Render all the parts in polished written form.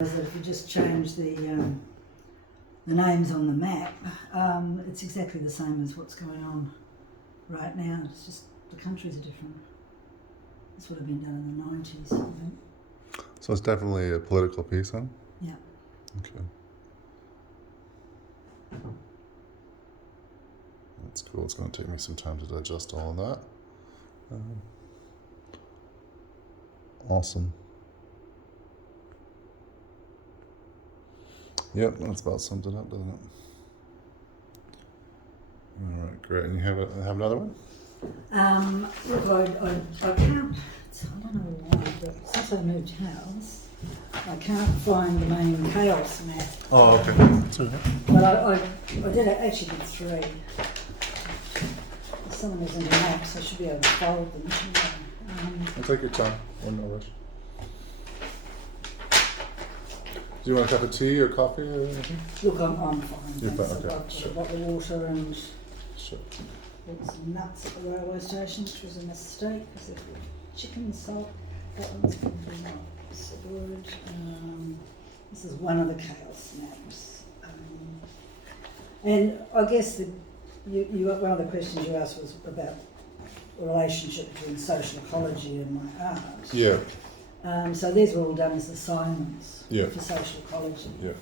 Is that if you just change the names on the map, it's exactly the same as what's going on right now. It's just the countries are different. This would have been done in the 90s, I think. So it's definitely a political piece, huh? Yeah. Okay. That's cool. It's going to take me some time to digest all of that. Awesome. Yep, that's about sums it up, doesn't it? All right, great. And you have another one? Look, I can't. I don't know why, but since I moved house, I can't find the main chaos map. Oh, okay. That's okay. But I actually did 3. Someone who's into maps, I should be able to fold them. I'll take your time. No rush. Do you want a cup of tea or coffee or anything? Look, I'm fine. You're fine, Thanks. okay, I've got sure. a bottle of water and Sure. bought some nuts at the railway station, which was a mistake because they've got chicken salt. That one's going to be not so good. This is one of the chaos maps. And I guess one of the questions you asked was about the relationship between social ecology and my art. Yeah. So these were all done as assignments for social ecology. Yeah.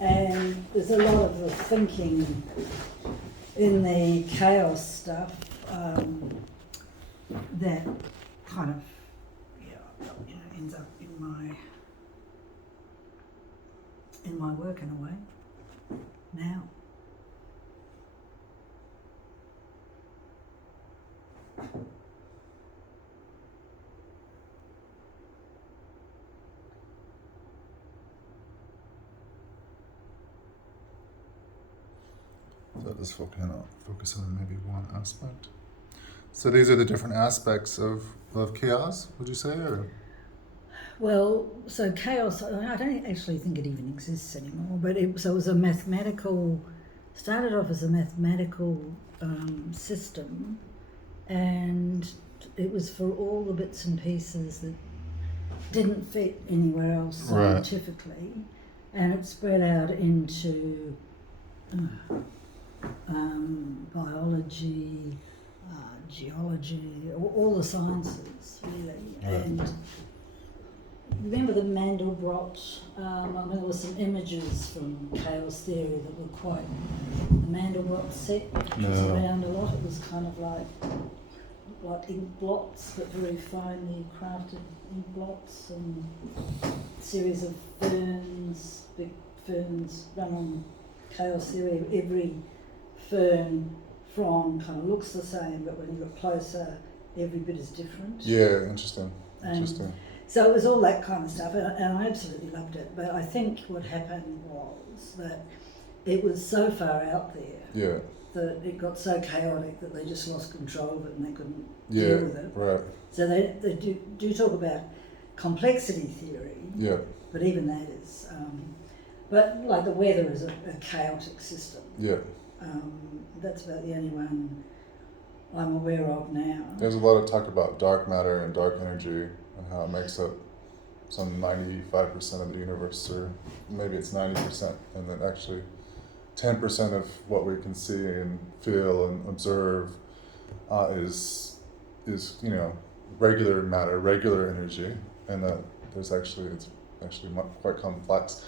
And there's a lot of the thinking in the chaos stuff that kind of ends up in my work in a way now. So just focus on maybe one aspect. So these are the different aspects of chaos, would you say? Or? Well, so chaos, I don't actually think it even exists anymore, but it was a mathematical, started off as a mathematical system, and it was for all the bits and pieces that didn't fit anywhere else scientifically, and it spread out into biology, geology, all the sciences really. And remember the Mandelbrot? There were some images from chaos theory that were quite the Mandelbrot set, which was around a lot. It was kind of like ink blots, but very finely crafted ink blots, and a series of ferns, big ferns run on chaos theory. Every fern frond kind of looks the same, but when you look closer, every bit is different. Yeah, interesting. Interesting. So it was all that kind of stuff, and I absolutely loved it. But I think what happened was that it was so far out there that it got so chaotic that they just lost control of it and they couldn't deal with it. Right. So they do talk about complexity theory. Yeah. But even that is, but like the weather is a chaotic system. Yeah. That's about the only one I'm aware of now. There's a lot of talk about dark matter and dark energy and how it makes up some 95% of the universe, or maybe it's 90%, and then actually 10% of what we can see and feel and observe is regular matter, regular energy, and that it's actually quite complex,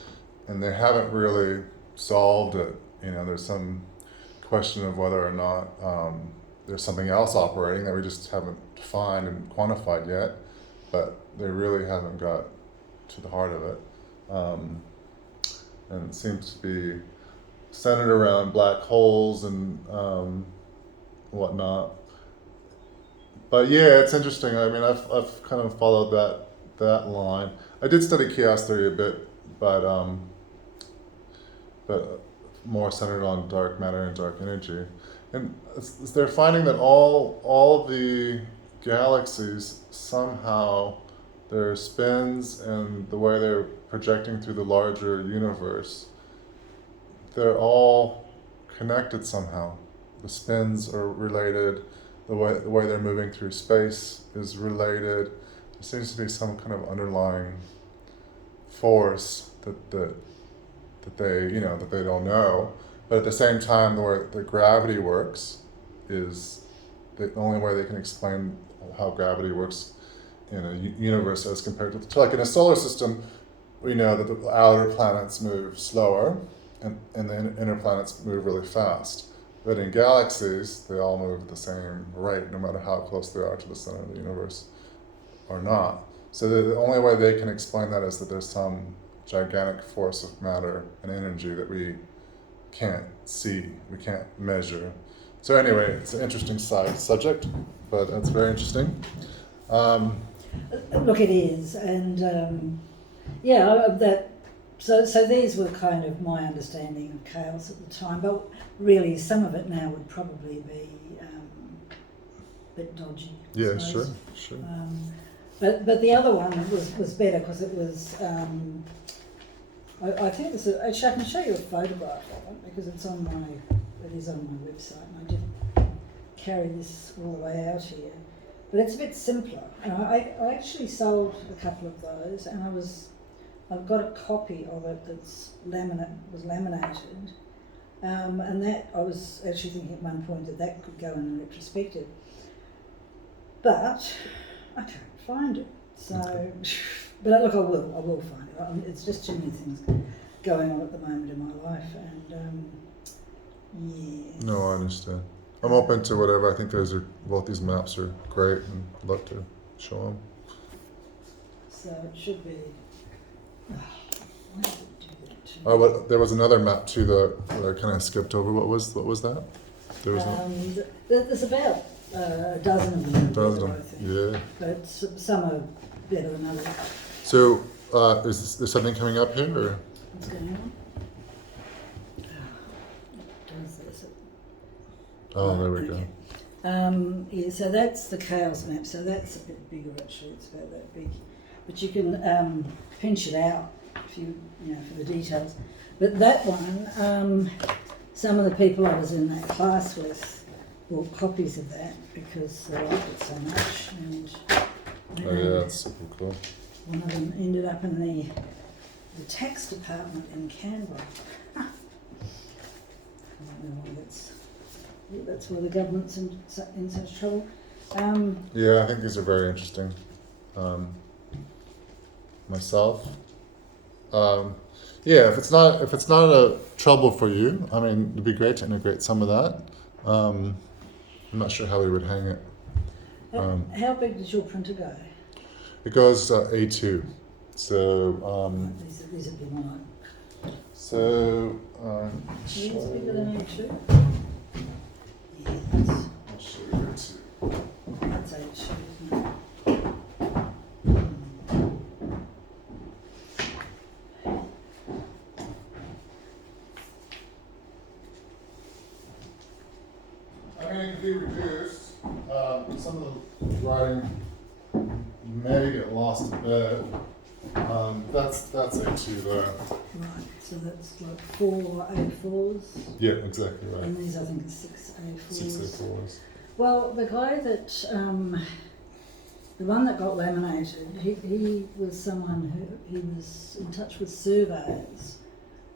and they haven't really solved it. There's some question of whether or not there's something else operating that we just haven't defined and quantified yet, but they really haven't got to the heart of it. And it seems to be centered around black holes and whatnot. But yeah, it's interesting. I mean, I've kind of followed that line. I did study chaos theory a bit, but more centered on dark matter and dark energy. And they're finding that all the galaxies, somehow their spins and the way they're projecting through the larger universe, they're all connected somehow. The spins are related, the way they're moving through space is related. There seems to be some kind of underlying force that they, you know, that they don't know. But at the same time, the way the gravity works is the only way they can explain how gravity works in a universe as compared to like in a solar system. We know that the outer planets move slower and the inner planets move really fast. But in galaxies, they all move at the same rate, no matter how close they are to the center of the universe or not. So the only way they can explain that is that there's some gigantic force of matter and energy that we can't see, we can't measure. So anyway, it's an interesting side subject, but it's very interesting. Look, it is, and yeah, that. So these were kind of my understanding of chaos at the time, but really some of it now would probably be a bit dodgy. I Yeah, suppose. sure. But the other one was better because it was. I think this is, actually I can show you a photograph of it because it is on my website, and I didn't carry this all the way out here. But it's a bit simpler. I actually sold a couple of those, and I've got a copy of it that's was laminated, and that I was actually thinking at one point that could go in a retrospective, but I can't find it. So, Okay. but look, I will find it. It's just too many things going on at the moment in my life, and yeah. No, I understand. I'm open to whatever. I think both these maps are great, and I'd love to show them. So it should be. Why did it do that to me? Oh, but there was another map too that I kind of skipped over. What was that? There was There's about a dozen of them. dozen. I think. Yeah. But some are better than others. So, is there something coming up here? Or? What's going on? It does this. Oh, there we Okay. go. Yeah, so that's the chaos map. So that's a bit bigger actually. It's about that big, but you can pinch it out if you know for the details. But that one, some of the people I was in that class with bought copies of that because they liked it so much, and Oh yeah, that's super cool. one of them ended up in the tax department in Canberra. I don't know why that's why the government's in such trouble. Yeah, I think these are very interesting. Myself, yeah, if it's not a trouble for you, I mean, it'd be great to integrate some of that. I'm not sure how we would hang it. How big does your printer go? It goes A2, so These would be mine. so Is it bigger than A2? Yes, I'll show you A2. that's A2, isn't it? I mean, it can be reduced. Some of the writing may get lost a bit. That's A2 there. Right, so that's like 4 A4s, Yeah, exactly right. and these I think are 6 A4s. 6 A4s. Well, the guy that, the one that got laminated, he was someone he was in touch with surveyors.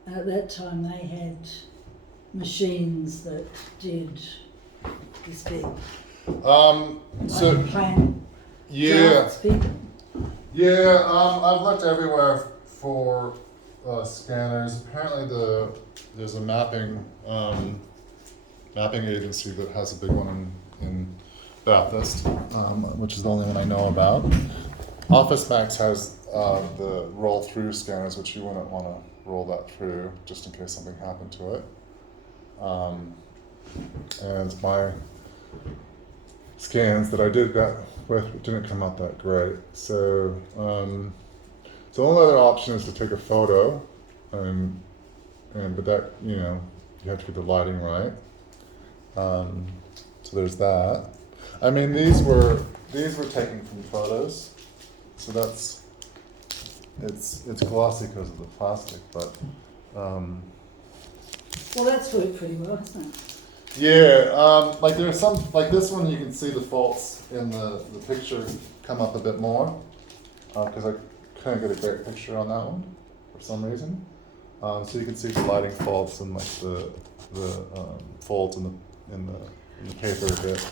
And at that time they had machines that did this big, So like plan yeah, drafts big. yeah. I've looked everywhere for scanners. Apparently, there's a mapping agency that has a big one in Bathurst, which is the only one I know about. Office Max has the roll-through scanners, which you wouldn't want to roll that through just in case something happened to it. And my scans that I did that with didn't come out that great. So, so the only other option is to take a photo, but that, you know, you have to get the lighting right. So there's that. I mean, these were taken from photos, so it's glossy because of the plastic, but Well, that's worked pretty well, hasn't it? yeah, like there's some, like this one you can see the faults in the picture come up a bit more, because I couldn't get a great picture on that one, for some reason. So you can see the lighting faults and like the folds in the paper a bit.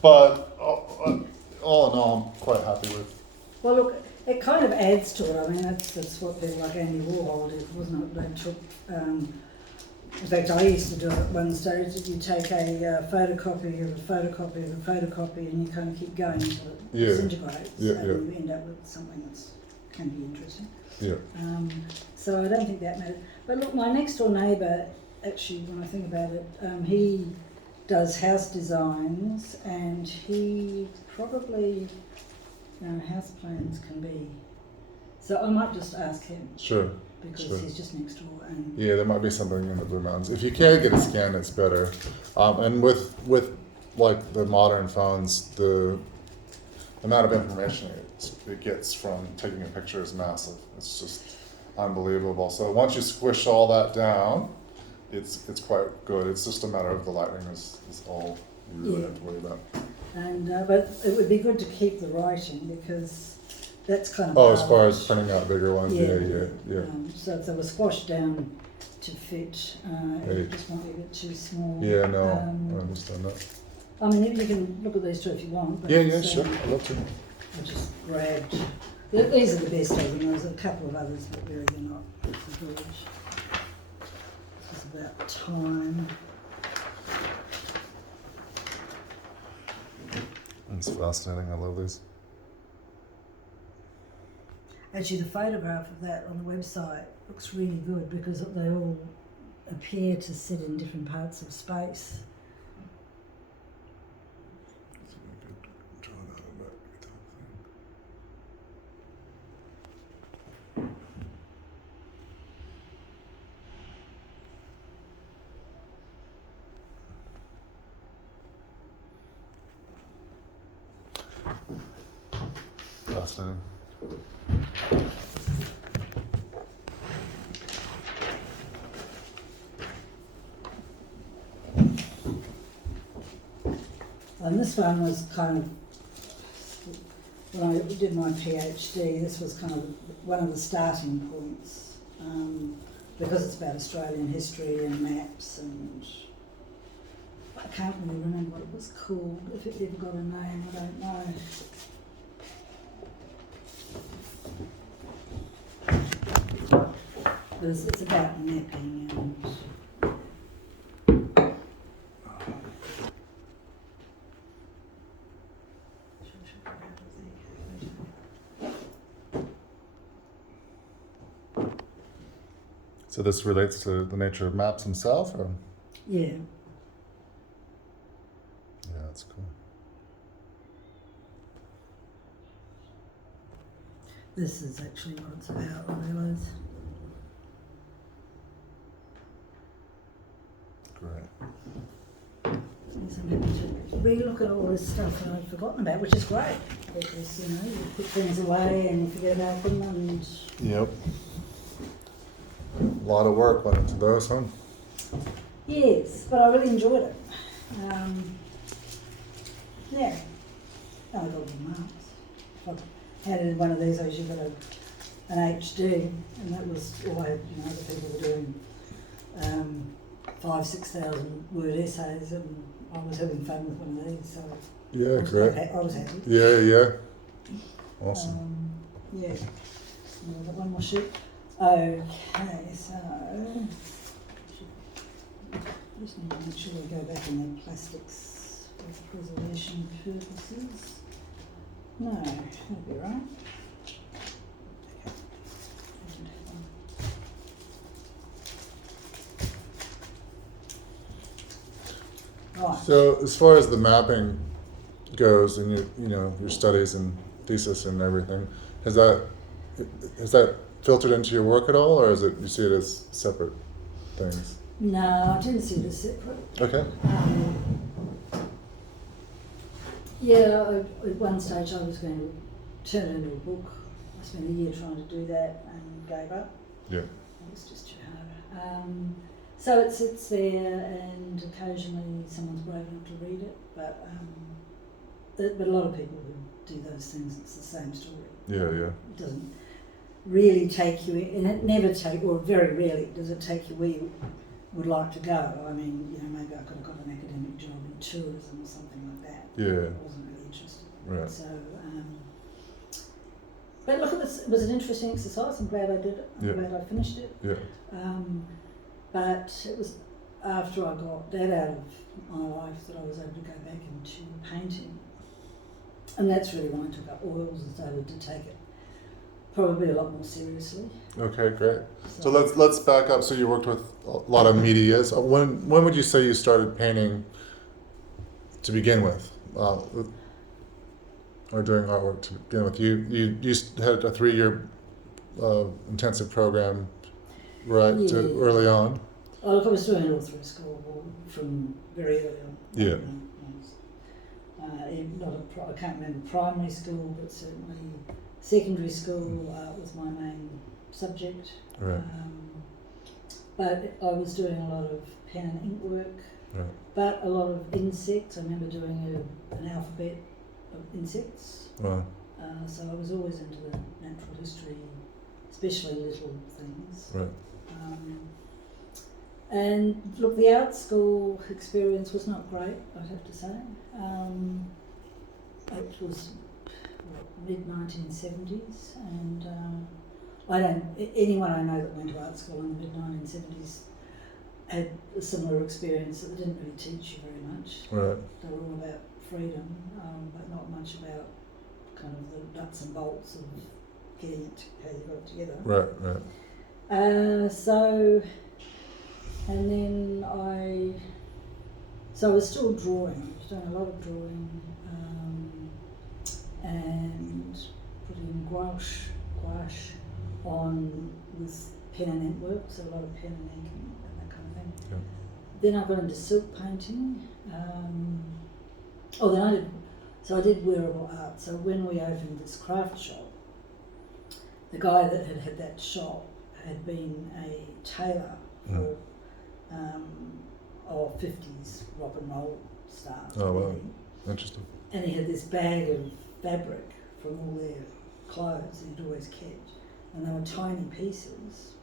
But all in all, I'm quite happy with. Well, look, it kind of adds to it. I mean, that's what people like Andy Warhol did, wasn't it? They took, in fact, I used to do it at one stage, that you take a photocopy of a photocopy of a photocopy and you kind of keep going until it disintegrates and you end up with something that can be interesting. Yeah. So I don't think that matters. But look, my next door neighbour, actually, when I think about it, he does house designs, and he probably, house plans can be. So I might just ask him. Sure. Because he's just next door. And yeah, there might be something in the Blue Mountains. If you can get a scan, it's better. And with like the modern phones, the amount of information it gets from taking a picture is massive. It's just unbelievable. So once you squish all that down, it's quite good. It's just a matter of the lighting is all you really have to worry about. And but it would be good to keep the writing, because that's kind of as far as printing out bigger ones, yeah. So if they were squashed down to fit, it just might be a bit too small. Yeah, no, I understand that. I mean, you can look at these two if you want. But Sure, I'd love to. I just grabbed. These are the best of them. There's a couple of others, but really they're not good. It's about time. It's fascinating. I love these. Actually, the photograph of that on the website looks really good, because they all appear to sit in different parts of space. Fascinating. And this one was kind of, when I did my PhD, this was kind of one of the starting points, because it's about Australian history and maps, and I can't really remember what it was called. If it ever got a name, I don't know. It's about mapping and So this relates to the nature of maps themselves, or? yeah. Yeah, that's cool. This is actually what it's about, I realise. Great. Yes, I'm happy to re-look at all this stuff that I've forgotten about, which is great. Because, you put things away and you forget about them, and Yep. A lot of work went into those, huh? yes, but I really enjoyed it. Yeah. I got all the marks. If I had one of these, I usually got an HD, and that was all I had. Other people were doing 5,000-6,000 word essays, and I was having fun with one of these. So Yeah, great. I was happy. Yeah. Awesome. Yeah. I've got one more sheet. Okay, so just need to make sure we go back in the plastics for preservation purposes. No, that'll be right. Right. So as far as the mapping goes, and your studies and thesis and everything, has that filtered into your work at all, or is it you see it as separate things? No, I didn't see it as separate. Okay. At one stage I was going to turn it into a book. I spent a year trying to do that and gave up. Yeah. It was just too hard. So it sits there, and occasionally someone's brave enough to read it, but a lot of people who do those things, it's the same story. Yeah. It doesn't. really take you in, and it never take, or very rarely does it take you where you would like to go. I mean, you know, maybe I could have got an academic job in tourism or something like that. Yeah. I wasn't really interested. Right. So, but look, it was an interesting exercise. I'm glad I did it. I'm glad I finished it. Yeah. But it was after I got that out of my life that I was able to go back into painting. And that's really when I took up oils and started to take it probably a lot more seriously. Okay, great. So let's back up. So you worked with a lot of medias. When would you say you started painting to begin with? Or doing artwork to begin with? You had a 3-year intensive program, right? Yeah. Early on. Oh, look, I was doing it all through school from very early on. Yeah. I can't remember primary school, but certainly secondary school was my main subject. Right. But I was doing a lot of pen and ink work, Right. but a lot of insects. I remember doing an alphabet of insects. Wow. So I was always into the natural history, especially little things. Right. And look, the art school experience was not great, I'd have to say. It was mid-1970s, and anyone I know that went to art school in the mid-1970s had a similar experience, that they didn't really teach you very much. Right. They were all about freedom, but not much about kind of the nuts and bolts of getting it, how you got it together. Right, right. And then I was still drawing. I was doing a lot of drawing, and putting gouache on with pen and ink work, so a lot of pen and ink and that kind of thing. Yeah. Then I got into silk painting. I did wearable art. So when we opened this craft shop, the guy that had that shop had been a tailor for 50s rock and roll stars. Oh, wow. Really. Interesting. And he had this bag of fabric from all their clothes that he'd always kept, and they were tiny pieces,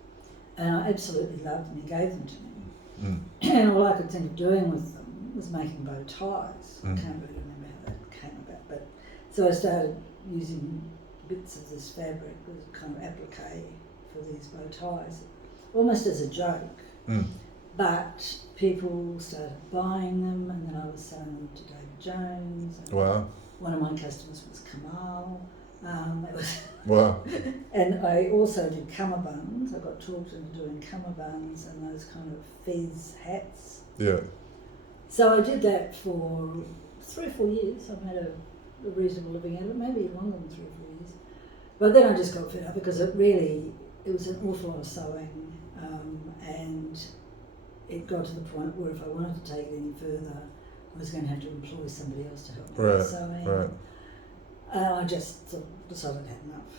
and I absolutely loved them. He gave them to me, and all I could think of doing with them was making bow ties. I can't really remember how that came about, but so I started using bits of this fabric as kind of applique for these bow ties, almost as a joke. But people started buying them, and then I was selling them to David Jones. And wow. One of my customers was Kamal. Wow. And I also did cummerbunds. I got talked into doing cummerbunds and those kind of fez hats. Yeah. So I did that for 3 or 4 years. I made a reasonable living out of it, maybe longer than 3 or 4 years. But then I just got fed up because it was an awful lot of sewing, and it got to the point where if I wanted to take it any further, I was going to have to employ somebody else to help me with sewing. Right. I just sort of decided I had enough.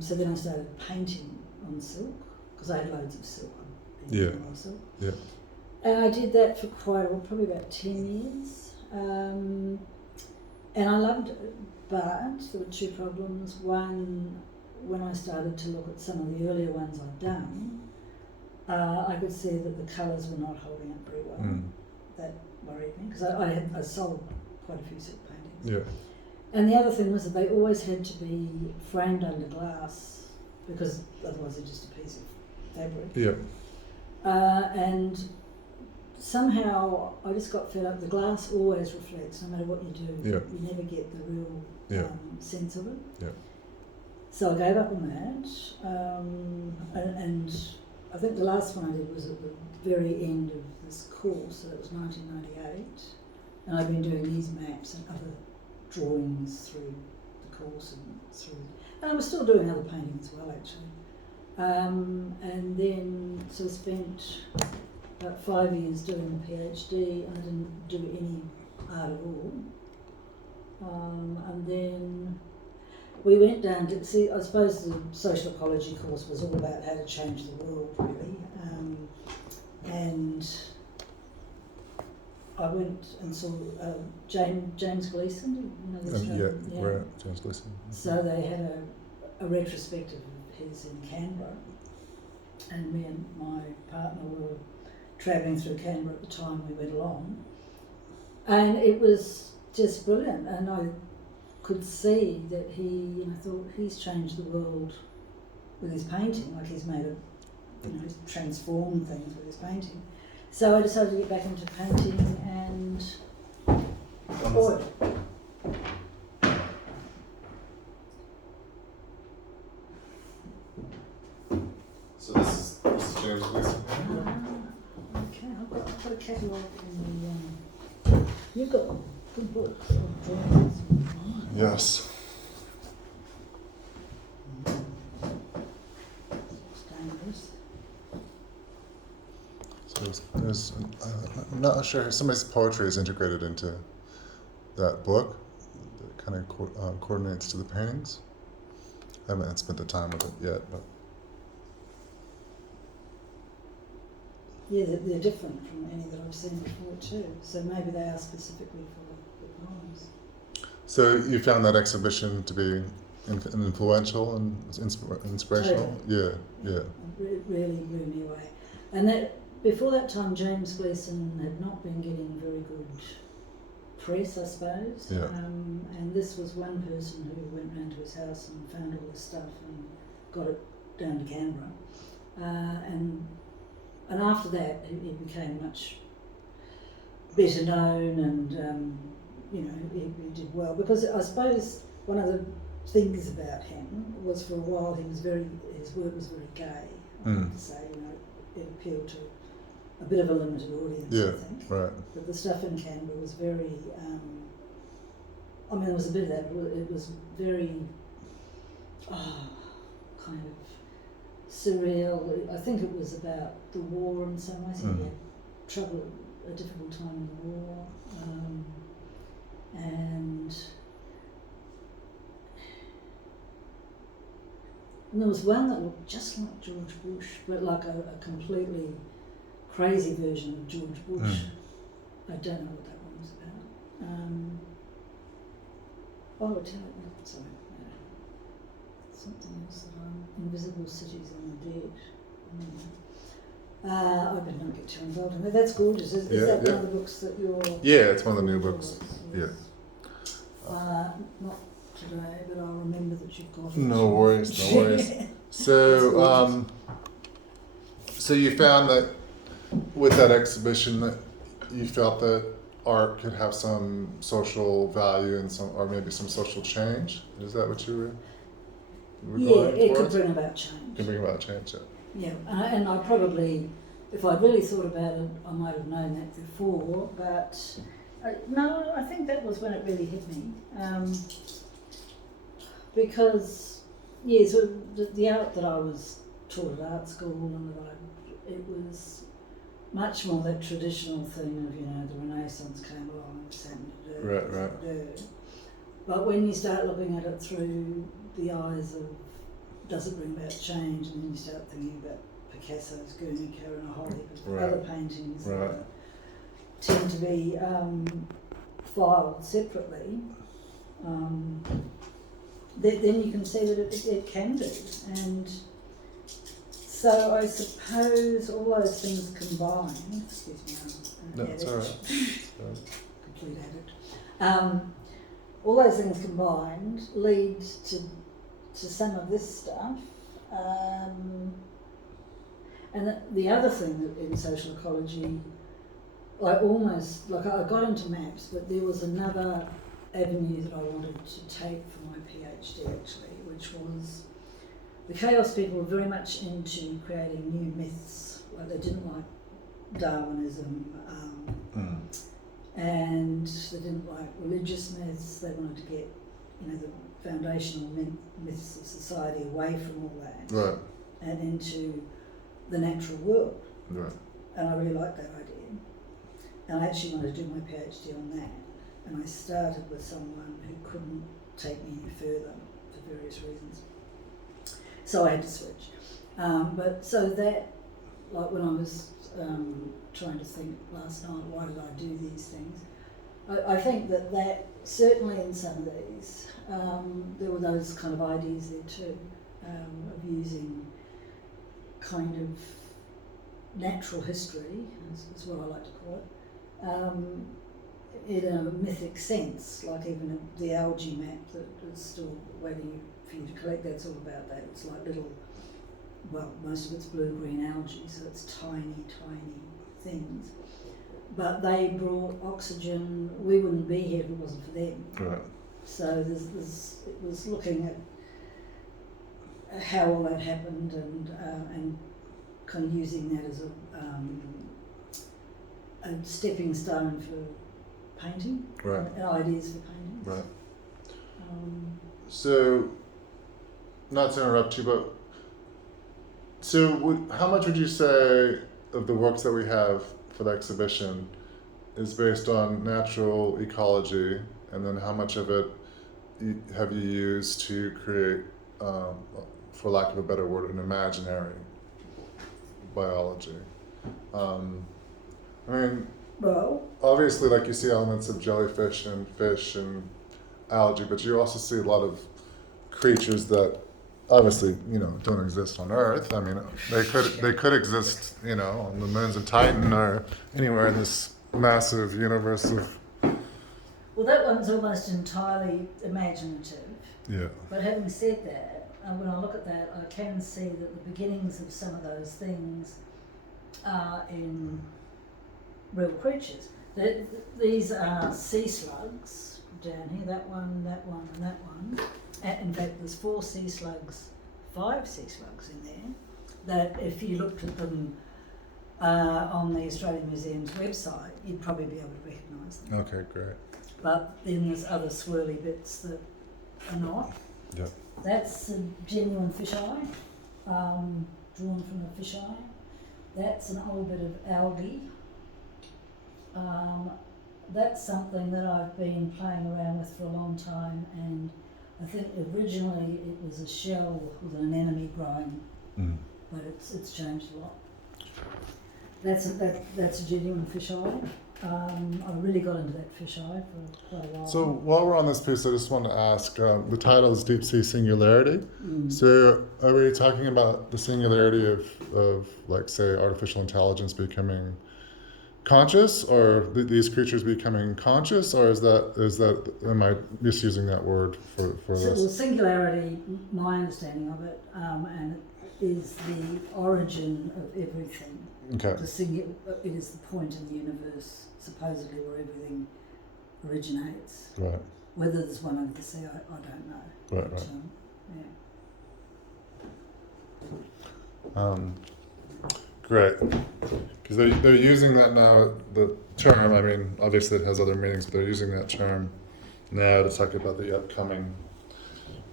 So then I started painting on silk, because I had loads of silk. Silk. Yeah. And I did that for quite a while, probably about 10 years. And I loved it, but there were 2 problems. One, when I started to look at some of the earlier ones I'd done, I could see that the colours were not holding up very well. That worried me, because I sold quite a few silk paintings. Yeah. And the other thing was that they always had to be framed under glass, because otherwise they're just a piece of fabric. Yeah. And somehow I just got fed up. The glass always reflects, no matter what you do. Yeah. You never get the real sense of it. Yeah. So I gave up on that, and I think the last one I did was at the very end of this course, so that was 1998, and I've been doing these maps and other drawings through the course and I was still doing other painting as well, actually. And then so I spent about 5 years doing the PhD, and I didn't do any art at all. And then we went down to see, I suppose the social ecology course was all about how to change the world, really. And I went and saw James Gleeson, you know, the Australian, Right, James Gleeson. So they had a retrospective of his in Canberra, and me and my partner were travelling through Canberra at the time we went along, and it was just brilliant. And I could see that I thought he's changed the world with his painting, like he's made he's transformed things with his painting. So I decided to get back into painting and oil. So this is James Gleason. Okay, I've got a catalogue in the. You've got good books of drawings. Yes. Stainless. So there's I'm not sure, somebody's poetry is integrated into that book that kind of coordinates to the paintings. I haven't spent the time with it yet, but Yeah, they're different from any that I've seen before too. So maybe they are specifically for the poems. so you found that exhibition to be influential and inspirational? Totally. Yeah. It really blew me away. And that before that time, James Gleason had not been getting very good press, I suppose. Yeah. And this was one person who went round to his house and found all this stuff and got it down to Canberra. And after that, he became much better known, and he did well, because I suppose one of the things about him was, for a while, his work was very gay. I have to say, it appealed to a bit of a limited audience, Yeah, I think. right. But the stuff in Canberra was very. There was a bit of that. It was very kind of surreal. I think it was about the war in some ways. He had trouble, a difficult time in the war, and there was one that looked just like George Bush, but like a completely crazy version of George Bush. I don't know what that one was about. Tell it. Sorry. Something else that Invisible Cities and the Dead. I better not get too involved in that. That's gorgeous. Is that one of the books that you're... Yeah, it's one of the new books. Yes. Yeah. Not today, but I'll remember that you've got it. No worries. So, so you found that with that exhibition that you felt that art could have some social value and or maybe some social change? Is that what you were going it towards? could bring about change. Can bring about change, Yeah, and I probably, if I'd really thought about it, I might have known that before, but no, I think that was when it really hit me. Because, so the art that I was taught at art school, and it was much more that traditional thing of, the Renaissance came along and something to do. Right. But when you start looking at it through the eyes of, does it bring about change, and then you start thinking about Picasso's Guernica and a whole heap of other paintings that tend to be filed separately, then you can see that it can do. And so I suppose all those things combined, excuse me, I'm an addict. That's all right. Complete addict. All those things combined lead to some of this stuff. And the other thing in social ecology, I got into maps, but there was another avenue that I wanted to take for my PhD actually, which was the chaos people were very much into creating new myths. Like they didn't like Darwinism, and they didn't like religious myths. They wanted to get, the foundational myths of society away from all that, and into the natural world. Right. And I really liked that idea. And I actually wanted to do my PhD on that. And I started with someone who couldn't take me any further for various reasons. So I had to switch. But so that, like when I was trying to think last night, why did I do these things? I think that certainly in some of these, there were those kind of ideas there too. of using kind of natural history, is what I like to call it, in a mythic sense, like even the algae map that is still waiting for you to collect. That's all about that. It's like little, well, most of it's blue-green algae, so it's tiny, tiny things. But they brought oxygen. We wouldn't be here if it wasn't for them. Right. So it was looking at how all that happened and kind of using that as a stepping stone for painting, Right. and ideas for painting. Right. So, not to interrupt you, but so how much would you say of the works that we have for the exhibition is based on natural ecology, and then how much of it have you used to create, for lack of a better word, an imaginary biology? I mean, Well, obviously, like you see elements of jellyfish and fish and algae, but you also see a lot of creatures that obviously, don't exist on Earth. I mean, they could exist, on the moons of Titan or anywhere in this massive universe of. well, that one's almost entirely imaginative. Yeah. But having said that, when I look at that, I can see that the beginnings of some of those things are in real creatures. These are sea slugs down here, that one, and that one. In fact, there's 5 sea slugs in there, that if you looked at them on the Australian Museum's website, you'd probably be able to recognise them. Okay, great. But then there's other swirly bits that are not. Yeah. That's a genuine fisheye, drawn from a fisheye. That's an old bit of algae. That's something that I've been playing around with for a long time, and I think originally it was a shell with an anemone growing, but it's changed a lot. That's a genuine fisheye. I really got into that fisheye for quite a while. So while we're on this piece, I just want to ask, the title is Deep Sea Singularity. So are we talking about the singularity of like, say, artificial intelligence becoming conscious, or these creatures becoming conscious, or is that am I misusing that word for So, this? well, singularity, my understanding of it, and it is the origin of everything. Okay. It is the point in the universe, supposedly, where everything originates. Right. Whether there's one under the sea, I don't know. Right. But, Right. yeah. Great. Because they're using that now, the term, I mean, obviously it has other meanings, but they're using that term now to talk about the upcoming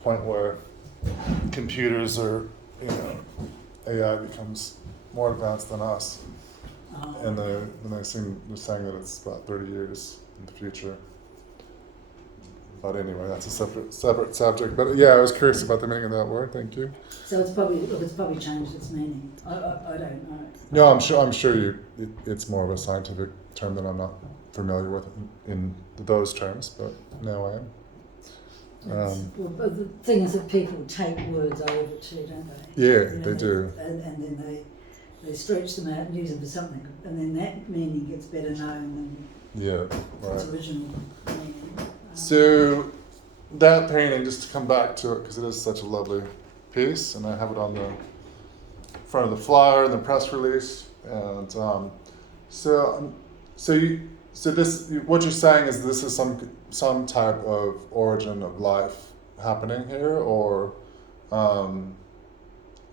point where computers are, AI becomes more advanced than us. And they're saying that it's about 30 years in the future. But anyway, that's a separate subject. But yeah, I was curious about the meaning of that word. Thank you. So it's probably changed its meaning. I don't know. No, I'm sure it's more of a scientific term that I'm not familiar with in those terms, but now I am. Well, but the thing is that people take words over too, don't they? Yeah, they do. And then they stretch them out and use them for something, and then that meaning gets better known Yeah, than its right. original meaning. So that painting, just to come back to it, because it is such a lovely piece, and I have it on the front of the flyer and the press release, and so this, what you're saying is this is some type of origin of life happening here, or am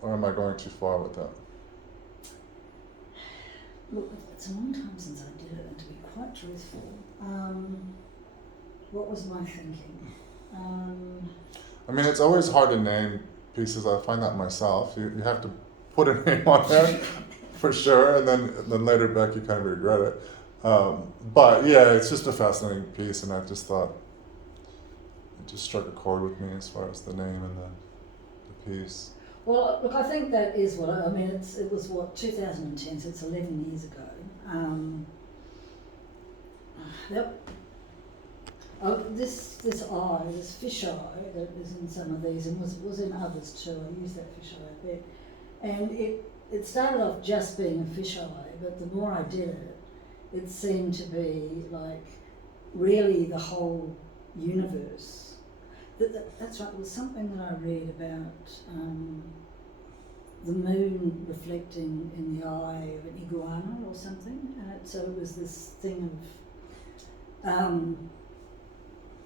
I going too far with that? Look, it's a long time since I did it, and to be quite truthful, what was my thinking? I mean, it's always hard to name pieces. I find that myself. You have to put a name on there for sure, and then later back you kind of regret it. But yeah, it's just a fascinating piece, and I just thought it just struck a chord with me as far as the name and the piece. Well, look, I think that is what I mean. It was 2010, so it's 11 years ago. This eye, this fish eye that is in some of these and was in others too. I use that fish eye a bit, and it started off just being a fish eye, but the more I did it, it seemed to be like really the whole universe. That's right. There was something that I read about the moon reflecting in the eye of an iguana or something, and so it was this thing of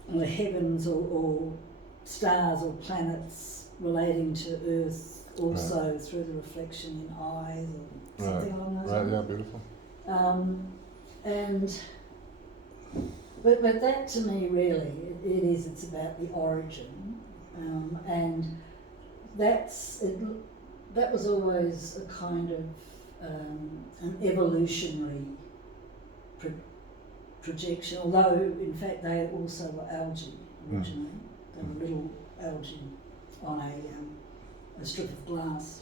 the heavens or stars or planets relating to Earth also through the reflection in eyes or something along those lines. Yeah, beautiful. But that to me really, it's about the origin, and that was always a kind of an evolutionary projection, although in fact they also were algae originally. They were little algae on a strip of glass.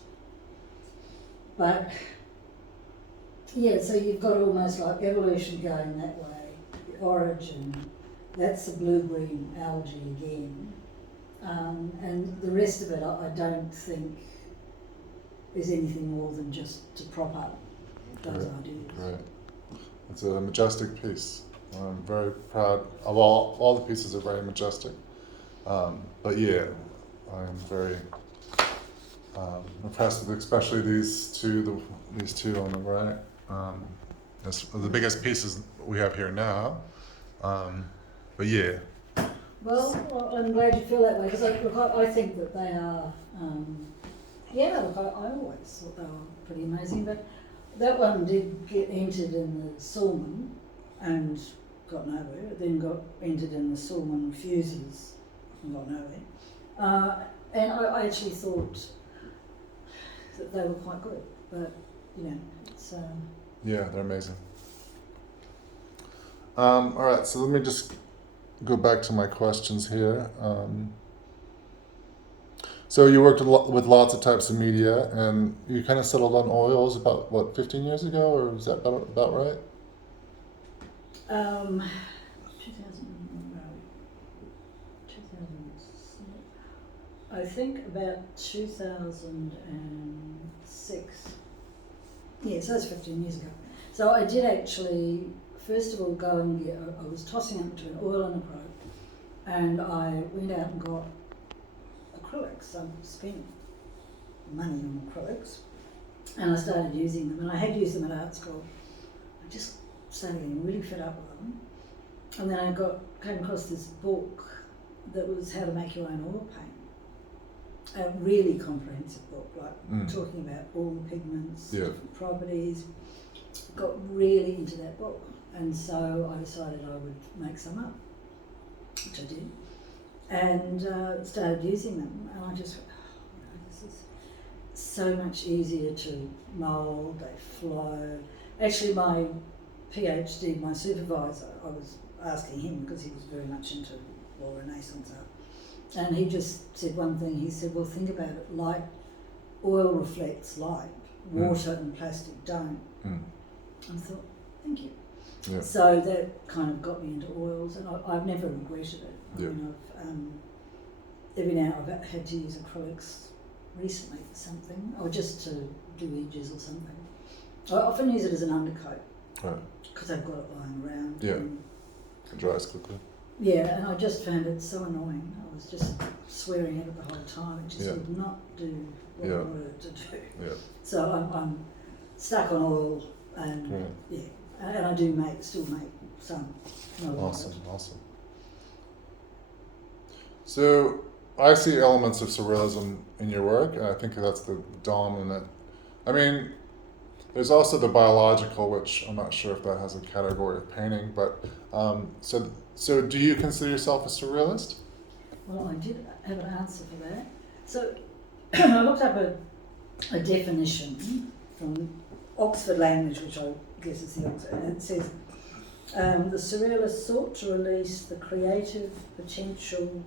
But yeah, so you've got almost like evolution going that way. The origin, that's the blue-green algae again. And the rest of it I don't think is anything more than just to prop up those ideas. Right. It's a majestic piece. I'm very proud of all the pieces are very majestic. But yeah, I'm very impressed with especially these two on the right. That's the biggest pieces we have here now. But yeah. Well, I'm glad you feel that way, because I think that they are, I always thought they were pretty amazing, but that one did get entered in the Sulman and got nowhere, then got entered in the Sulman Refuses and got nowhere. And I actually thought that they were quite good, but it's... Yeah, they're amazing. All right, so let me just go back to my questions here. So you worked with lots of types of media, and you kind of settled on oils about, 15 years ago, or is that about right? 2000, I think about 2006. Yeah, so that's 15 years ago. So I did actually, first of all, go and get, I was tossing up between oil and acrylic, and I went out and got acrylics. I spent money on acrylics, and I started using them, and I had used them at art school. I just started getting really fed up with them, and then I came across this book that was How to Make Your Own Oil Paint. A really comprehensive book, like talking about all the pigments, different properties. Got really into that book, and so I decided I would make some up, which I did, and started using them, and I just went, this is so much easier to mould, they flow. Actually, my PhD, my supervisor, I was asking him, because he was very much into Renaissance art, and he just said one thing. He said, well, think about it, light, oil reflects light, water and plastic don't. I thought, thank you. Yeah. So that kind of got me into oils, and I've never regretted it. Yeah. I mean, every now I've had to use acrylics recently for something, or just to do edges or something. I often use it as an undercoat, because I've got it lying around. Yeah, it dries quickly. Yeah, and I just found it so annoying. I was just swearing at it the whole time. It just would not do what I wanted it to do. Yeah. So I'm stuck on oil, and and I do still make some. Awesome. So I see elements of surrealism in your work, and I think that's the dominant. I mean, there's also the biological, which I'm not sure if that has a category of painting, but so do you consider yourself a surrealist? Well, I did have an answer for that. So I looked up a definition from Oxford Language, which I guess is the Oxford, and it says, the surrealist sought to release the creative potential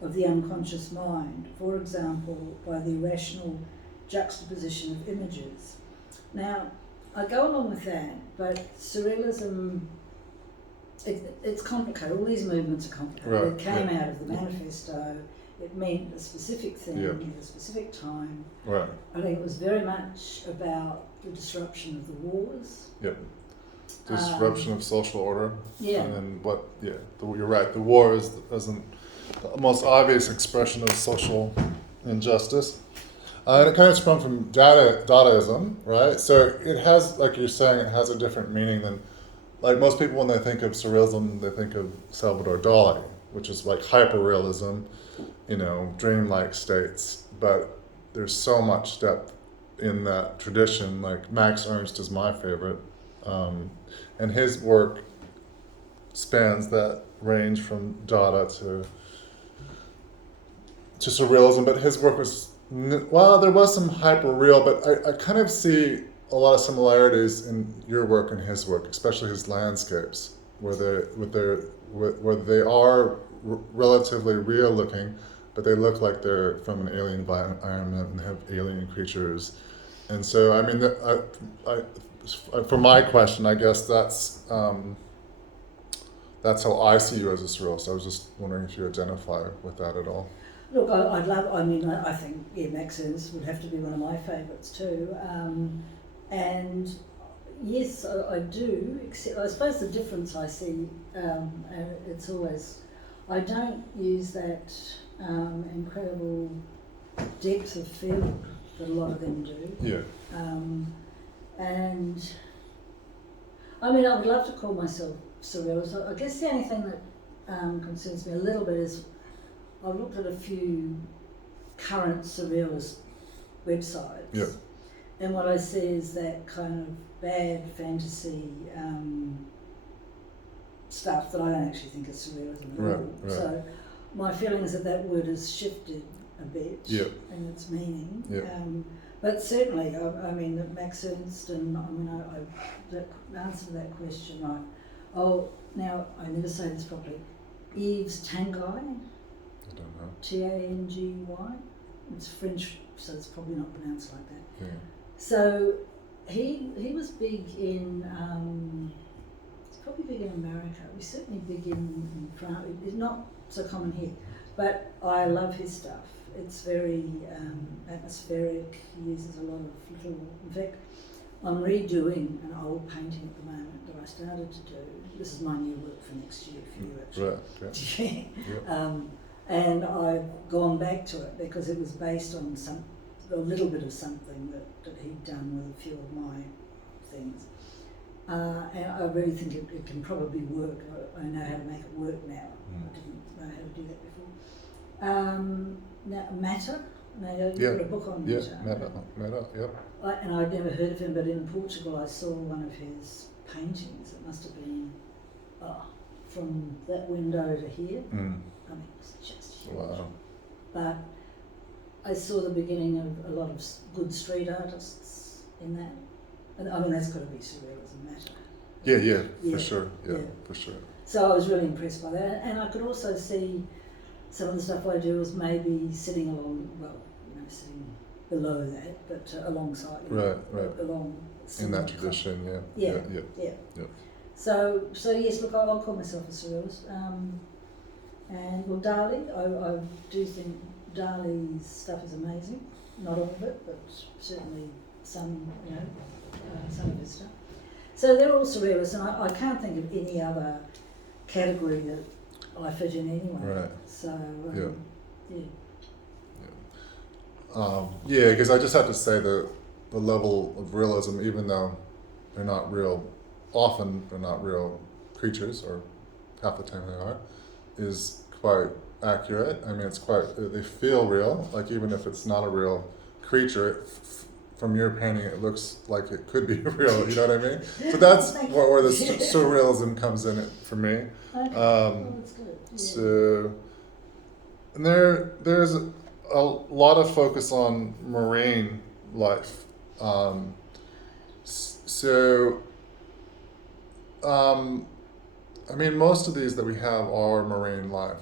of the unconscious mind, for example, by the irrational juxtaposition of images. Now, I go along with that, but surrealism it's complicated. All these movements are complicated. Right, It came yeah. out of the manifesto. It meant a specific thing Yeah. at a specific time. Right. I think it was very much about the disruption of the wars. Yep. Disruption of social order. Yeah. And what? Yeah. You're right. The war isn't the most obvious expression of social injustice. And it kind of sprung from Dadaism, right? So it has, like you're saying, it has a different meaning than, like most people when they think of Surrealism, they think of Salvador Dali, which is like hyperrealism, dreamlike states. But there's so much depth in that tradition. Like Max Ernst is my favorite, and his work spans that range from Dada to Surrealism. But his work was, well, there was some hyper-real, but I kind of see a lot of similarities in your work and his work, especially his landscapes, where they are relatively real looking, but they look like they're from an alien environment and have alien creatures. And so, I mean, for my question, I guess that's how I see you as a surrealist. I was just wondering if you identify with that at all. Look, I think, Max Ernst would have to be one of my favourites too. And yes, I do, except I suppose the difference I see, and it's always, I don't use that incredible depth of field that a lot of them do. Yeah. And I mean, I would love to call myself surrealist. I guess the only thing that concerns me a little bit is I've looked at a few current surrealist websites. Yeah. And what I see is that kind of bad fantasy stuff that I don't actually think is surrealism at all. Right. So my feeling is that word has shifted a bit in its meaning. Yeah. But certainly, I mean, Max Ernst, and the answer to that question, right? Oh, now I never say this properly. Yves Tanguy. I don't know. Tangy. It's French, so it's probably not pronounced like that. Yeah. So he was big in, it's probably big in America. He's certainly big in France. It's not so common here, but I love his stuff. It's very atmospheric. He uses a lot of little. In fact, I'm redoing an old painting at the moment that I started to do. This is my new work for next year for you, actually. Right. Yeah. And I've gone back to it because it was based on a little bit of something that he'd done with a few of my things. And I really think it can probably work. I know how to make it work now. I didn't know how to do that before. Now, Matter. You've got a book on Matter. Matter, yep. And I'd never heard of him, but in Portugal I saw one of his paintings. It must have been from that window to here. I mean, it's just huge. Wow. But I saw the beginning of a lot of good street artists in that. And I mean, that's got to be surrealism, Matter. Yeah, for sure. Yeah, for sure. So I was really impressed by that. And I could also see some of the stuff I do is maybe sitting along, sitting below that, but alongside. Right. Along. In that tradition, Yeah. So yes, look, I'll call myself a surrealist. And well, Dali, I do think Dali's stuff is amazing. Not all of it, but certainly some, some of his stuff. So they're all surrealists, and I can't think of any other category that I fit in anyway. Right. So because I just have to say the level of realism, even though they're not real, often they're not real creatures, or half the time they are, is quite accurate. I mean, they feel real, like even if it's not a real creature, from your painting it looks like it could be real, you know what I mean? So that's where the surrealism comes in it for me. Okay. That's good. Yeah. So, and there's a lot of focus on marine life. I mean, most of these that we have are marine life.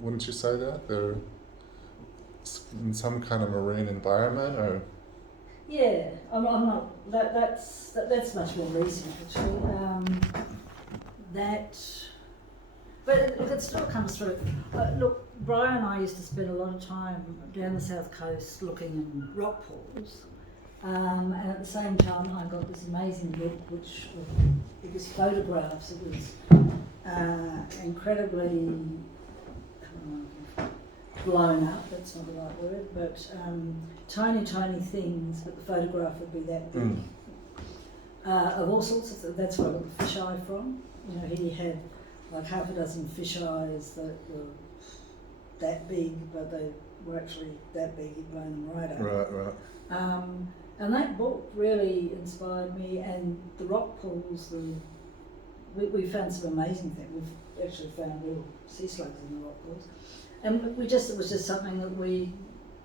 Wouldn't you say that? They're in some kind of marine environment, or? Yeah, I'm not. That's much more recent actually. that, but look, it still comes through. Look, Brian and I used to spend a lot of time down the south coast looking in rock pools, and at the same time I got this amazing book, which it was photographs. It was incredibly blown up. That's not the right word, but tiny things. But the photograph would be that big. Of all sorts of. That's where I got the fisheye from. You know, he had like half a dozen fisheyes that were that big, but they were actually that big. He'd blown them right up. Right. And that book really inspired me. And the rock pools, we found some amazing things. We've actually found little sea slugs in the rock pools, and it was just something that we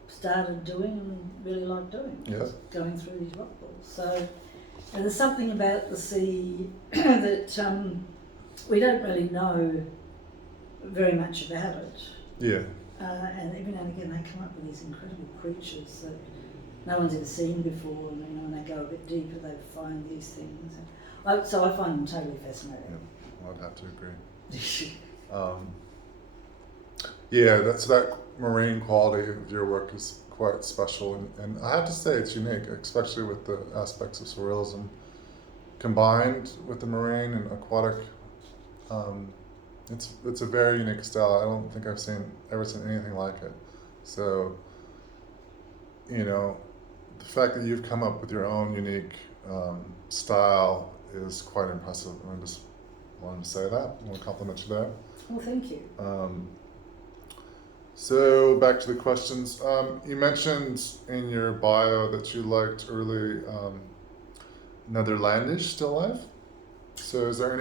started doing and really liked doing. Yeah. Going through these rock pools. So. And there's something about the sea that we don't really know very much about it. Yeah. And every now and again they come up with these incredible creatures that no one's ever seen before, and when they go a bit deeper they find these things. So I find them totally fascinating. Yeah, I'd have to agree. Yeah, that marine quality of your work is quite special, and I have to say it's unique, especially with the aspects of surrealism combined with the marine and aquatic. It's a very unique style. I don't think I've ever seen anything like it. So, you know, the fact that you've come up with your own unique style is quite impressive. I just wanted to say that. I want to compliment you there. Well, thank you. So back to the questions. You mentioned in your bio that you liked early Netherlandish still life. So is there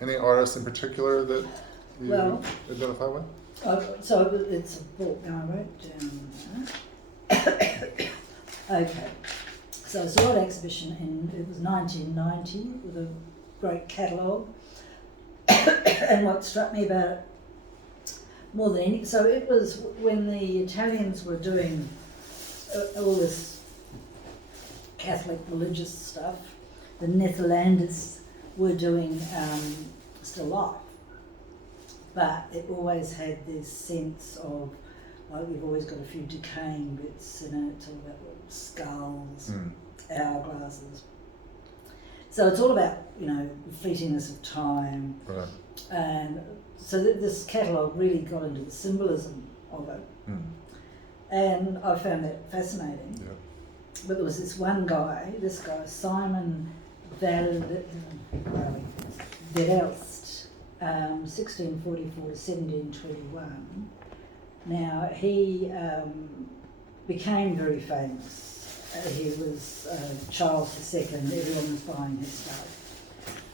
any artists in particular that you identify with? So it's a book, and I wrote down. Okay. So I saw an exhibition it was 1990 with a great catalogue. And what struck me about it more than any, so it was when the Italians were doing all this Catholic religious stuff, the Netherlanders were doing still life, but it always had this sense of, like, you've always got a few decaying bits in it. It's all about skulls, hourglasses. So it's all about, the fleetingness of time. Right. And so this catalogue really got into the symbolism of it. And I found that fascinating. Yeah. But there was this guy, Simon Verhelst, 1644 to 1721. Now, he became very famous. He was Charles II, everyone was buying his stuff.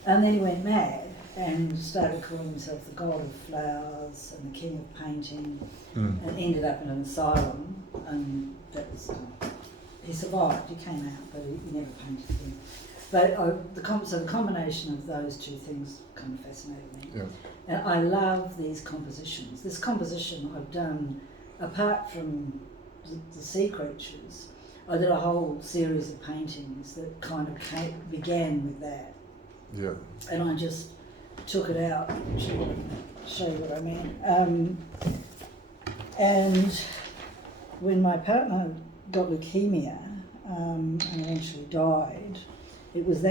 And then he went mad and started calling himself the god of flowers and the king of painting, and ended up in an asylum, and that was, he survived, he came out, but he never painted again. But the combination of those two things kind of fascinated me. Yeah. And I love these compositions. This composition I've done, apart from the sea creatures, I did a whole series of paintings that kind of began with that. Yeah. And I just took it out to show you what I mean. And when my partner got leukemia and eventually died, it was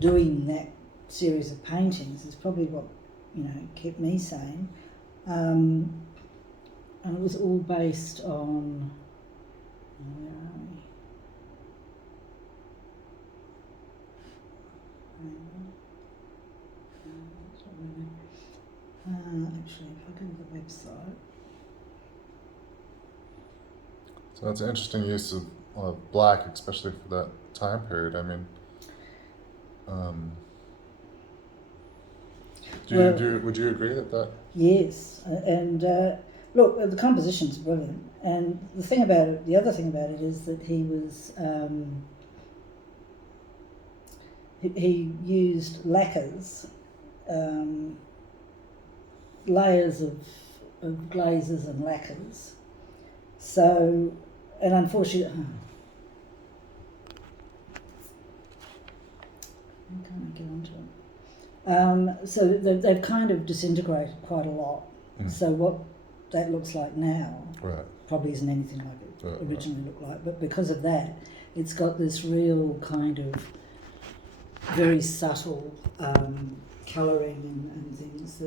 doing that series of paintings is probably what kept me sane. And it was all based on, where are we? Actually, if I go to the website. So that's an interesting use of black, especially for that time period. I mean, would you agree that? Yes, and look, the composition's brilliant, and the other thing about it is that he was he used lacquers, layers of glazes and lacquers. So, and unfortunately, how can I get onto it? So they've kind of disintegrated quite a lot. So what that looks like now Right. probably isn't anything like it Right, originally looked like. But because of that, it's got this real kind of very subtle colouring and things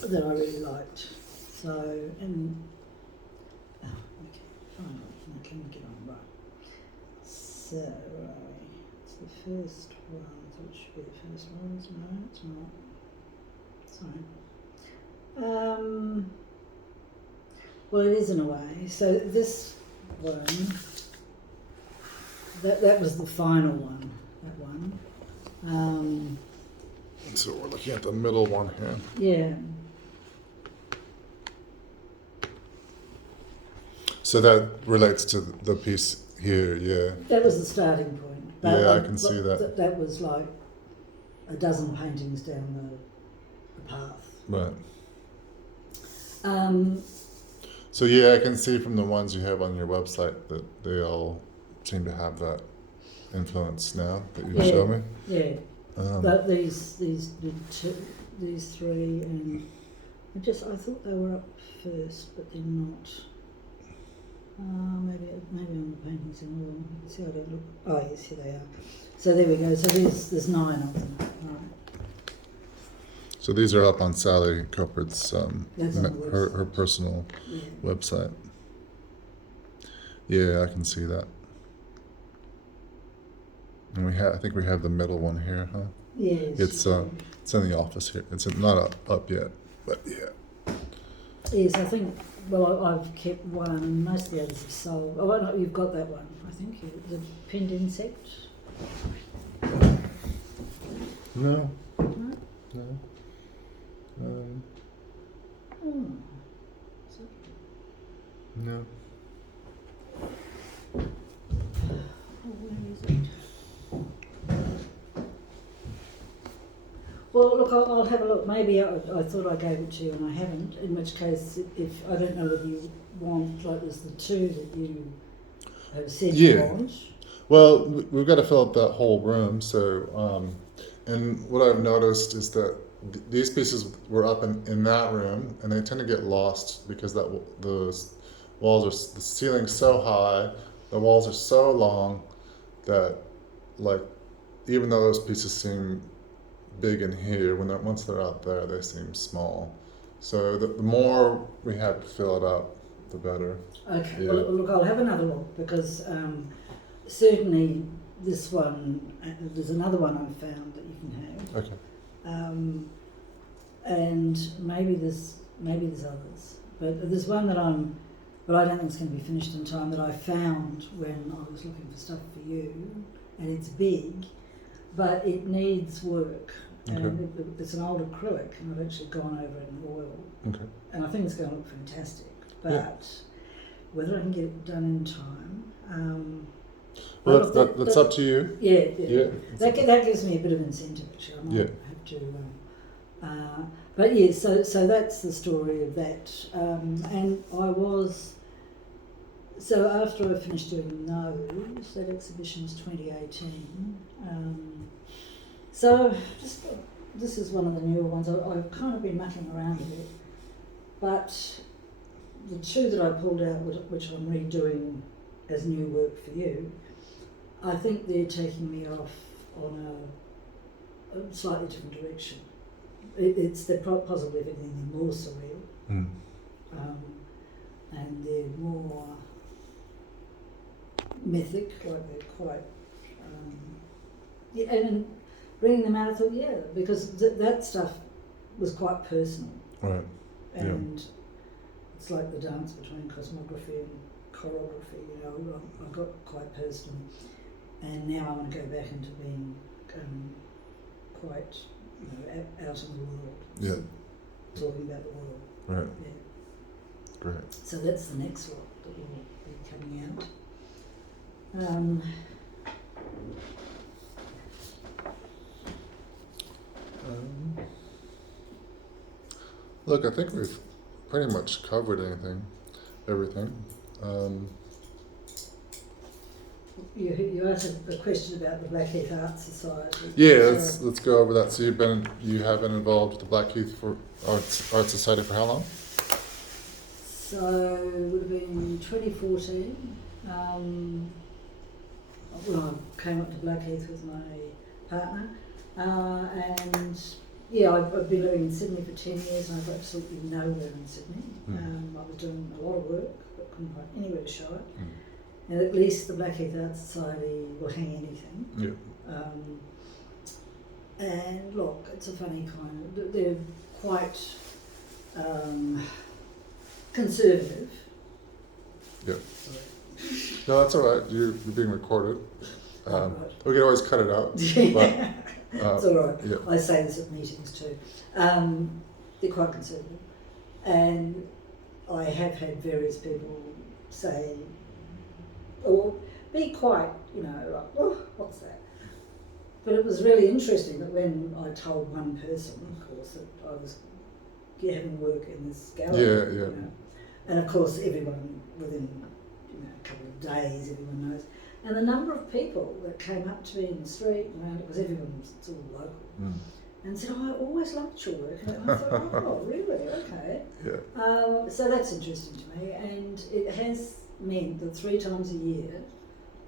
that I really liked. So, and okay, fine, I can get on right. So, it's the first one. I thought it should be the first one. No, it's not. Sorry. Well, it is in a way. So this one, that was the final one. That one. So we're looking at the middle one here. Yeah. So that relates to the piece here, yeah. That was the starting point. Yeah, I can see that. That was like a dozen paintings down the path. Right. Um, So yeah, I can see from the ones you have on your website that they all seem to have that influence now that you show me. Yeah. But these three, and I thought they were up first, but they're not. Maybe on the paintings in all of them. See, I don't look. Oh yes, here they are. So there we go. So there's 9 of them. All right. So these are up on Sally Coppard's her personal website. Yeah, I can see that. And I think we have the middle one here, huh? Yes. It's in the office here. It's not up yet, but yeah. Yes, I think. Well, I've kept one, and most of the others have sold. Oh, no, you've got that one. I think the pinned insect. No. No. No. No. Where is it? Well, look, I'll have a look. Maybe I thought I gave it to you and I haven't, in which case, if I don't know whether you want, like there's the 2 that you have said you want. Well, we've got to fill up that whole room, so, and what I've noticed is that these pieces were up in that room, and they tend to get lost because the walls the ceiling's so high, the walls are so long that, like, even though those pieces seem big in here, once they're out there, they seem small. So the more we have to fill it up, the better. Okay. Yeah. Well, look, I'll have another look because certainly this one. There's another one I found that you can have. Okay. And maybe there's others, but there's one but I don't think it's going to be finished in time, that I found when I was looking for stuff for you, and it's big, but it needs work. Okay. And it's an old acrylic, and I've actually gone over it in oil. Okay. And I think it's going to look fantastic, but Yeah. whether I can get it done in time. Well, that's up to you. Yeah. That gives me a bit of incentive, actually. I might have to. But yeah, so that's the story of that. And so after I finished doing those, that exhibition's 2018. So this is one of the newer ones. I've kind of been mucking around a bit, but the 2 that I pulled out, which I'm redoing as new work for you, I think they're taking me off on a slightly different direction. They're possibly, if anything, more surreal, and they're more mythic, like they're quite. And bringing them out, I thought, because that stuff was quite personal. Right. And it's like the dance between cosmography and choreography, I got quite personal. And now I want to go back into being quite, out in the world. Yeah. Talking about the world. Right. Yeah. Great. So that's the next lot that will be coming out. Look, I think we've pretty much covered everything. You asked a question about the Blackheath Art Society. Yeah, So- let's go over that. So you have been involved with the Blackheath for Art Society for how long? So it would have been 2014. When I came up to Blackheath with my partner, and yeah, I've been living in Sydney for 10 years, and I've absolutely nowhere in Sydney. I was doing a lot of work, but couldn't find anywhere to show it. And at least the Blackheath Art Society will hang anything. Yeah. And look, it's a funny kind of, they're quite conservative. Yeah. No, that's all right. You're being recorded. Right. We can always cut it out. Yeah. But, It's all right. Yeah. I say this at meetings too. They're quite conservative. And I have had various people say, or be quite, like, oh, what's that? But it was really interesting that when I told one person, of course, that I was having work in this gallery, Yeah. And of course everyone within a couple of days, everyone knows. And the number of people that came up to me in the street and around it, because everyone's all local, and said, oh, I always liked your work. And I thought, oh, really? Okay. Yeah. So that's interesting to me, and it has meant that 3 times a year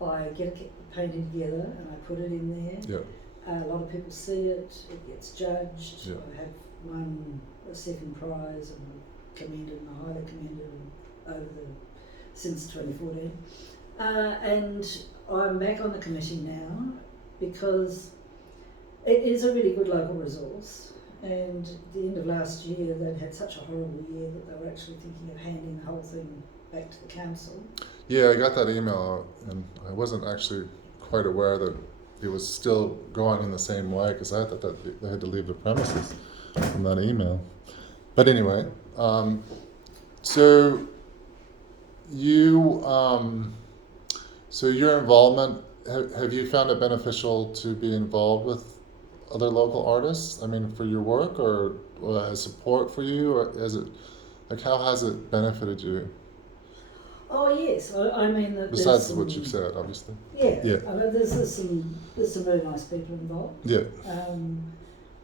I get a painting together and I put it in there. Yeah. A lot of people see it, it gets judged. Yeah. I have won a second prize and commended and highly commended since 2014. And I'm back on the committee now because it is a really good local resource. And at the end of last year, they'd had such a horrible year that they were actually thinking of handing the whole thing back to the council. Yeah, I got that email, and I wasn't actually quite aware that it was still going in the same way, because I thought that they had to leave the premises from that email. But anyway, so your involvement, have you found it beneficial to be involved with other local artists? I mean, for your work, or as support for you, or how has it benefited you? Oh yes, I mean that. Besides what you've said, obviously. Yeah. Yeah. I mean, there's some really nice people involved. Yeah.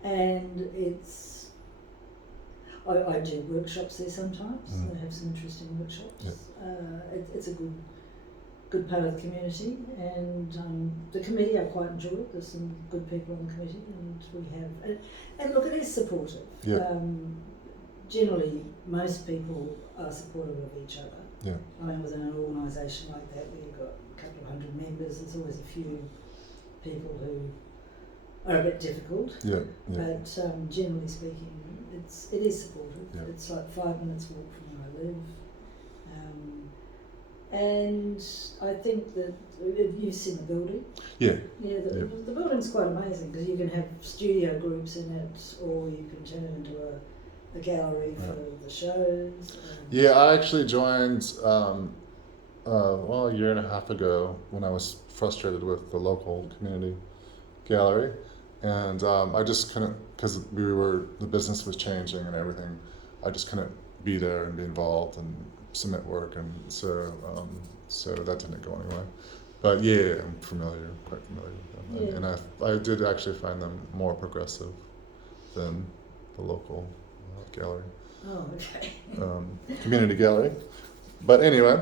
And it's. I do workshops there sometimes. They have some interesting workshops. Yeah. It's a good part of the community, and the committee I quite enjoy. There's some good people on the committee, and we have. And look, it is supportive. Yeah. Generally, most people are supportive of each other. Yeah. I mean, within an organisation like that, where you've got a couple of hundred members, there's always a few people who are a bit difficult. Yeah. But generally speaking, it is supportive. Yeah. It's like 5 minutes walk from where I live. And I think that you've seen the building. Yeah. Yeah, the building's quite amazing because you can have studio groups in it, or you can turn it into a gallery for the shows. Yeah, I actually joined a year and a half ago when I was frustrated with the local community gallery, and I just couldn't, because the business was changing and everything. I just couldn't be there and be involved and submit work, and so that didn't go anywhere. But yeah, I'm quite familiar with them, and I did actually find them more progressive than the local gallery. Oh, okay. Community gallery. But anyway,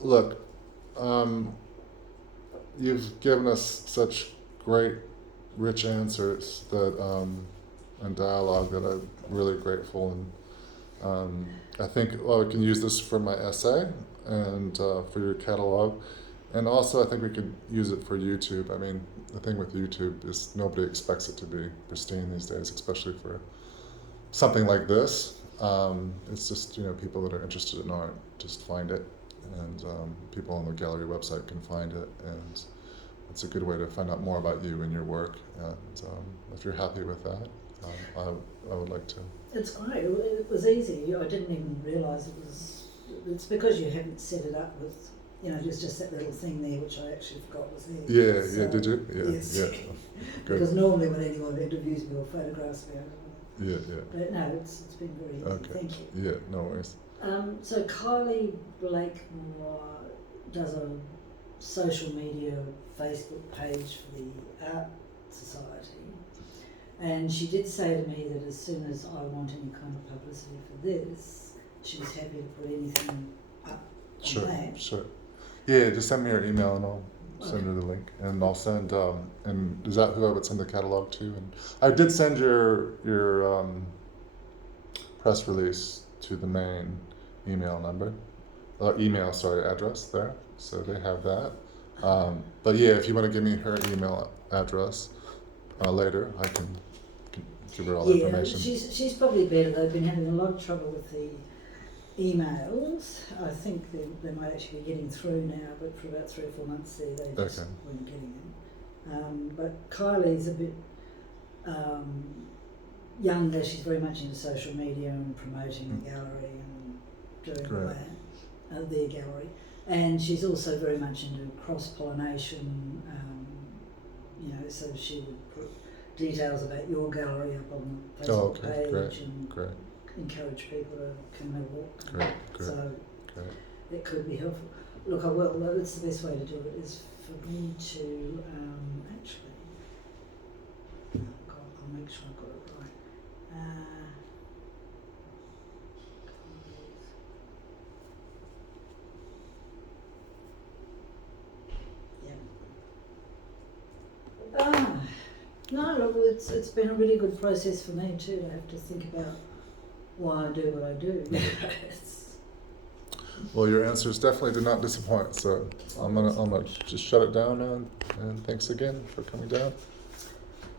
look, you've given us such great, rich answers that and dialogue that I'm really grateful, and I think I can use this for my essay and for your catalog, and also I think we could use it for YouTube. I mean, the thing with YouTube is nobody expects it to be pristine these days, especially for something like this. It's just, people that are interested in art just find it, and people on the gallery website can find it, and it's a good way to find out more about you and your work. And if you're happy with that, I would like to. It's great. It was easy. I didn't even realise it was. It's because you haven't set it up with. There's just that little thing there which I actually forgot was there. Yeah, So, yeah. Did you? Yeah, yes. yeah. Good. Because normally when anyone interviews me or photographs me, I don't know. Yeah. But no, it's been very easy. Okay. Thank you. Yeah, no worries. So Kylie Blakemore, does a social media Facebook page for the Art Society, and she did say to me that as soon as I want any kind of publicity for this, she's happy to put anything up on that. Sure. Yeah, just send me your email and I'll send her the link, and I'll send. And is that who I would send the catalog to? And I did send your press release to the main email number, address there, so they have that. But yeah, if you want to give me her email address later, I can give her all the information. She's probably better. They've been having a lot of trouble with the emails. I think they might actually be getting through now, but for about 3 or 4 months there, they just weren't getting them. But Kylie's a bit younger. She's very much into social media and promoting the gallery and doing all that, their gallery. And she's also very much into cross-pollination, so she would put details about your gallery up on the Facebook page and encourage people to come and walk. Great. So it could be helpful. Look, it's the best way to do it is for me to actually, I'll make sure I've got it right. No, look, it's been a really good process for me too to have to think about why I do what I do. Well, your answers definitely did not disappoint, so I'm gonna just shut it down, and thanks again for coming down.